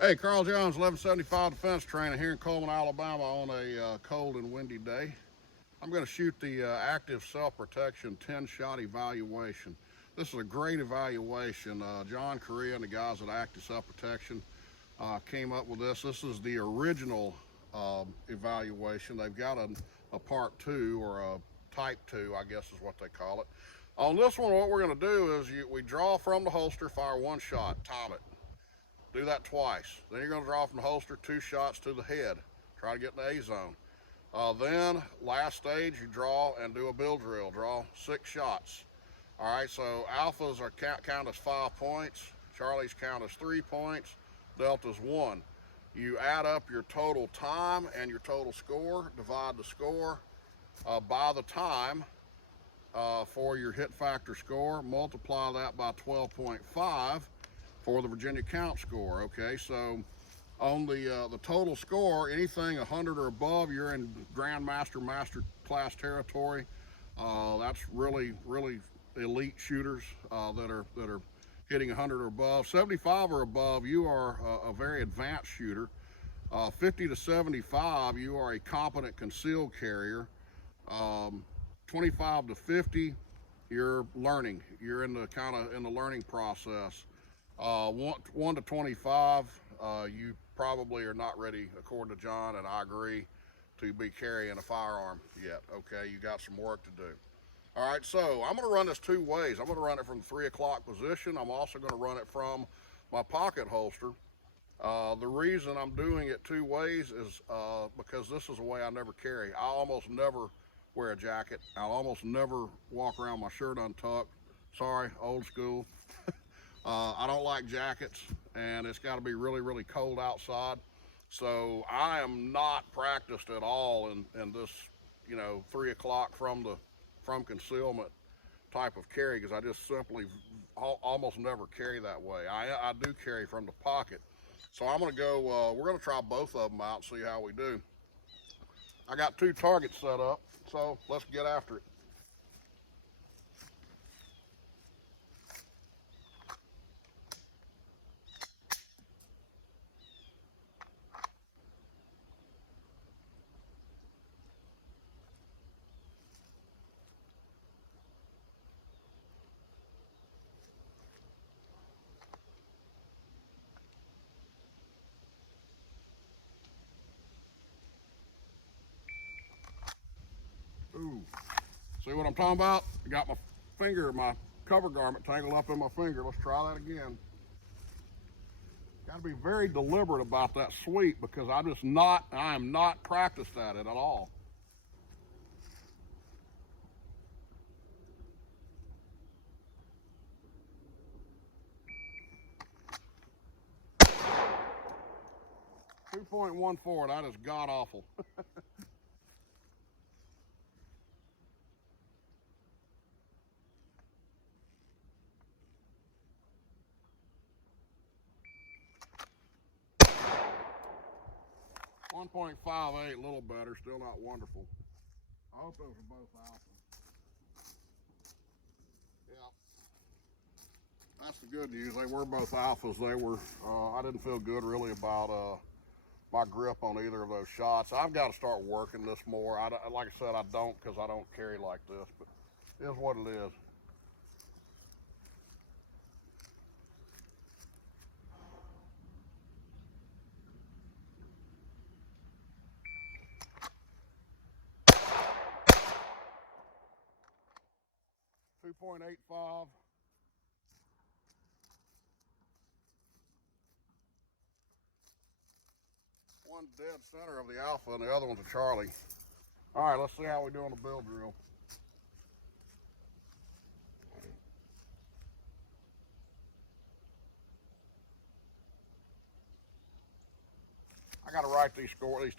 Hey, Carl Jones, 1175 Defense Trainer here in Coleman, Alabama on a cold and windy day. I'm going to shoot the active self-protection 10-shot evaluation. This is a great evaluation. John Correa and the guys at Active Self-Protection came up with this. This is the original evaluation. They've got a part two, or a type two, I guess is what they call it. On this one, what we're going to do is we draw from the holster, fire one shot, time it. Do that twice. Then you're going to draw from the holster 2 shots to the head. Try to get in the A zone. Then, last stage, you draw and do a bill drill. Draw 6 shots. All right, so alphas are count as 5 points. Charlie's count as 3 points. Delta's 1. You add up your total time and your total score. Divide the score by the time for your hit factor score. Multiply that by 12.5 for the Virginia count score. Okay, so on the total score, anything 100 or above, you're in Grandmaster Master class territory. That's really elite shooters that are hitting 100 or above. 75 or above, you are a very advanced shooter. 50 to 75, you are a competent concealed carrier. 25 to 50, you're learning. You're in the learning process. 1 to 25, you probably are not ready, according to John, and I agree, to be carrying a firearm yet. Okay, you got some work to do. All right, so I'm going to run this 2 ways. I'm going to run it from the 3 o'clock position. I'm also going to run it from my pocket holster. The reason I'm doing it 2 ways is because this is a way I never carry. I almost never wear a jacket. I'll almost never walk around my shirt untucked. Sorry, old school. I don't like jackets, and it's got to be really cold outside. So I am not practiced at all in this, 3 o'clock from concealment type of carry, because I just simply almost never carry that way. I do carry from the pocket. So I'm going to go, we're going to try both of them out and see how we do. I got 2 targets set up, so let's get after it. Ooh. See what I'm talking about? I got my cover garment tangled up in my finger. Let's try that again. Got to be very deliberate about that sweep, because I am not practiced at it at all. .14, that is god awful. 1.58, a little better, still not wonderful. I hope those are both alpha. Yeah. That's the good news. They were both alphas. They were, I didn't feel good really about my grip on either of those shots. I've got to start working this more. Like I said, I don't, because I don't carry like this, but it is what it is. .85. One dead center of the alpha, and the other one's a Charlie. All right, let's see how we do on the bill drill. I got to write these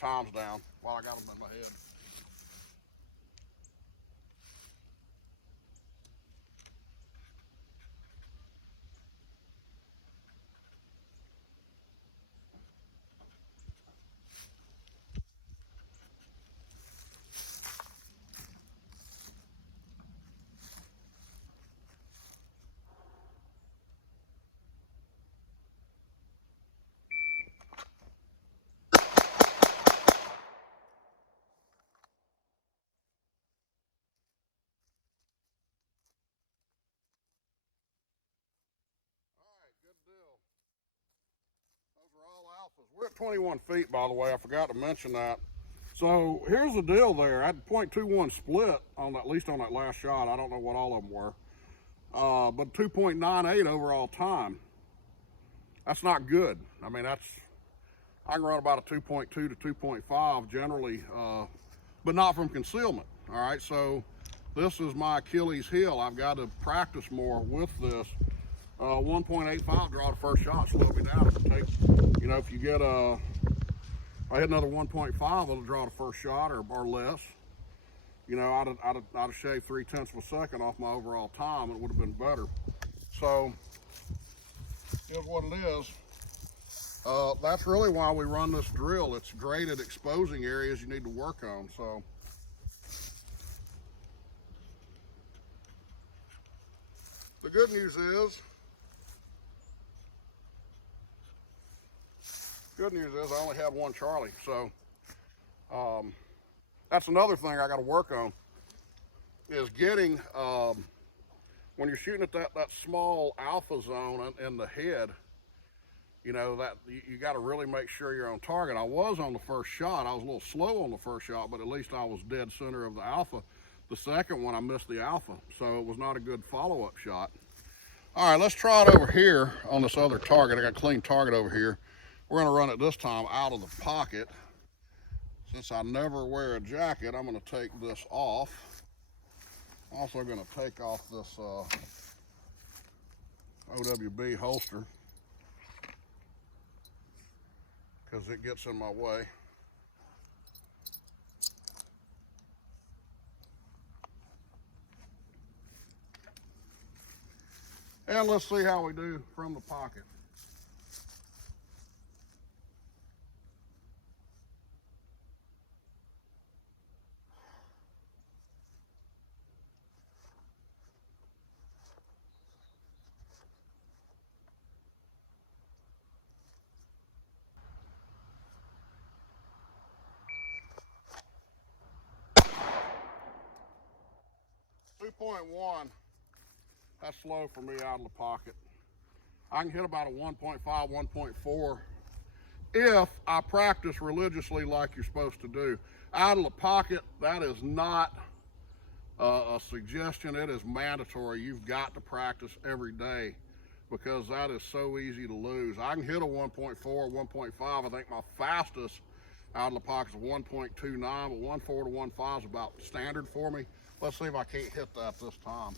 times down while I got them in my head. We're at 21 feet, by the way. I forgot to mention that. So here's the deal there. I had .21 split on that, at least on that last shot. I don't know what all of them were. But 2.98 overall time. That's not good. I mean, I can run about a 2.2 to 2.5 generally, but not from concealment. All right, so this is my Achilles heel. I've got to practice more with this. 1.85 draw the first shot, slow me down. If you get I hit another 1.5, it'll draw the first shot or less. I'd have shaved 0.3 of a second off my overall time, and it would have been better. So here's what it is. That's really why we run this drill. It's great at exposing areas you need to work on. So the good news is, I only had one Charlie. So that's another thing I got to work on, is getting, when you're shooting at that small alpha zone in the head, that you got to really make sure you're on target. I was on the first shot. I was a little slow on the first shot, but at least I was dead center of the alpha. The second one, I missed the alpha, so it was not a good follow-up shot. All right, let's try it over here on this other target. I got a clean target over here. We're gonna run it this time out of the pocket. Since I never wear a jacket, I'm gonna take this off. I'm also gonna take off this OWB holster, because it gets in my way. And let's see how we do from the pocket. .1, that's slow for me out of the pocket. I can hit about a 1.5, 1.4 if I practice religiously like you're supposed to do. Out of the pocket, that is not a suggestion. It is mandatory. You've got to practice every day, because that is so easy to lose. I can hit a 1.4, 1.5. I think my fastest out of the pocket is 1.29, but 1.4 to 1.5 is about standard for me. Let's see if I can't hit that this time.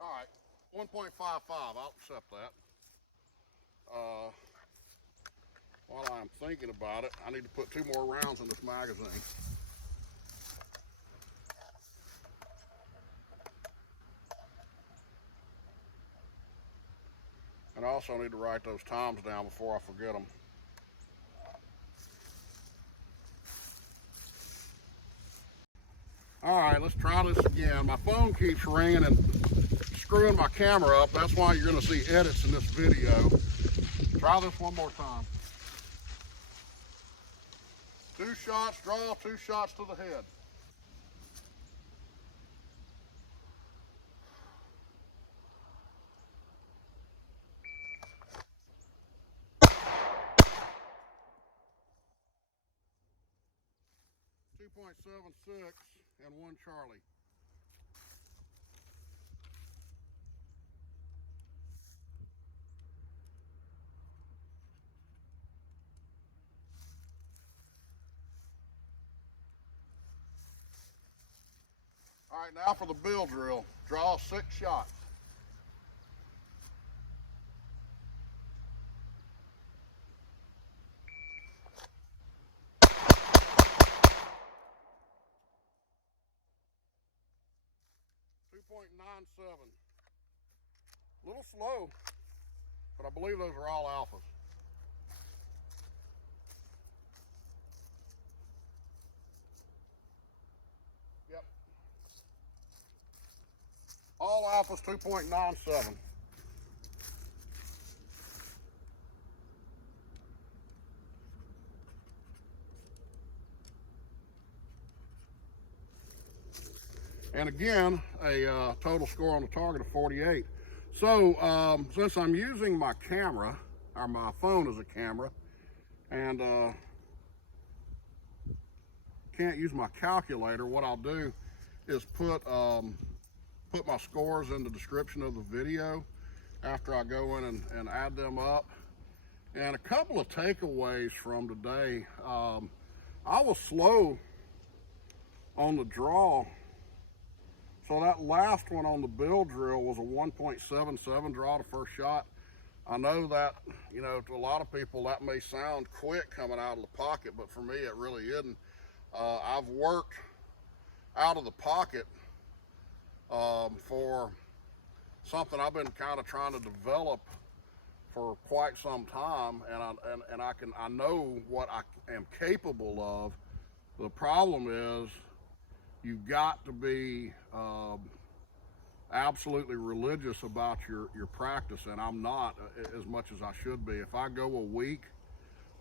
All right, 1.55, I'll accept that. While I'm thinking about it, I need to put 2 more rounds in this magazine. And I also need to write those times down before I forget them. All right, let's try this again. My phone keeps ringing and screwing my camera up. That's why you're gonna see edits in this video. Try this one more time. 2 shots, draw, 2 shots to the head. .76 and 1 Charlie. All right, now for the bill drill. Draw 6 shots. .97. A little slow, but I believe those are all alphas. Yep. All alphas 2.97. And again, a total score on the target of 48. So since I'm using my camera, or my phone as a camera, and can't use my calculator, what I'll do is put my scores in the description of the video after I go in and add them up. And a couple of takeaways from today. I was slow on the draw. So that last one on the bill drill was a 1.77 draw to first shot. I know that, you know, to a lot of people that may sound quick coming out of the pocket, but for me it really isn't. I've worked out of the pocket for something I've been kind of trying to develop for quite some time, and I know what I am capable of. The problem is you've got to be absolutely religious about your practice, and I'm not as much as I should be. If I go a week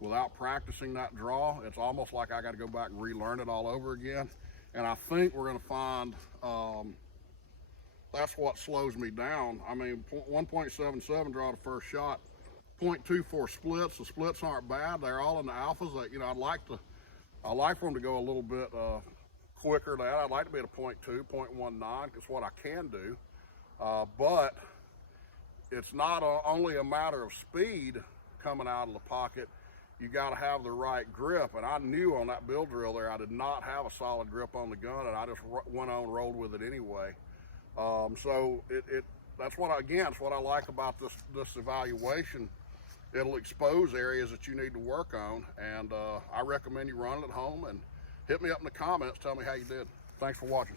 without practicing that draw, it's almost like I got to go back and relearn it all over again. And I think we're going to find that's what slows me down. I mean, 1.77 draw to first shot, 0.24 splits. The splits aren't bad. They're all in the alphas. That, you know, I like for them to go a little bit quicker than that. I'd like to be at a 0.2, 0.19. It's what I can do. But it's not only a matter of speed coming out of the pocket. You got to have the right grip. And I knew on that bill drill there, I did not have a solid grip on the gun, and I just went on and rolled with it anyway. So that's what it's what I like about this evaluation. It'll expose areas that you need to work on, and I recommend you run it at home and hit me up in the comments. Tell me how you did. Thanks for watching.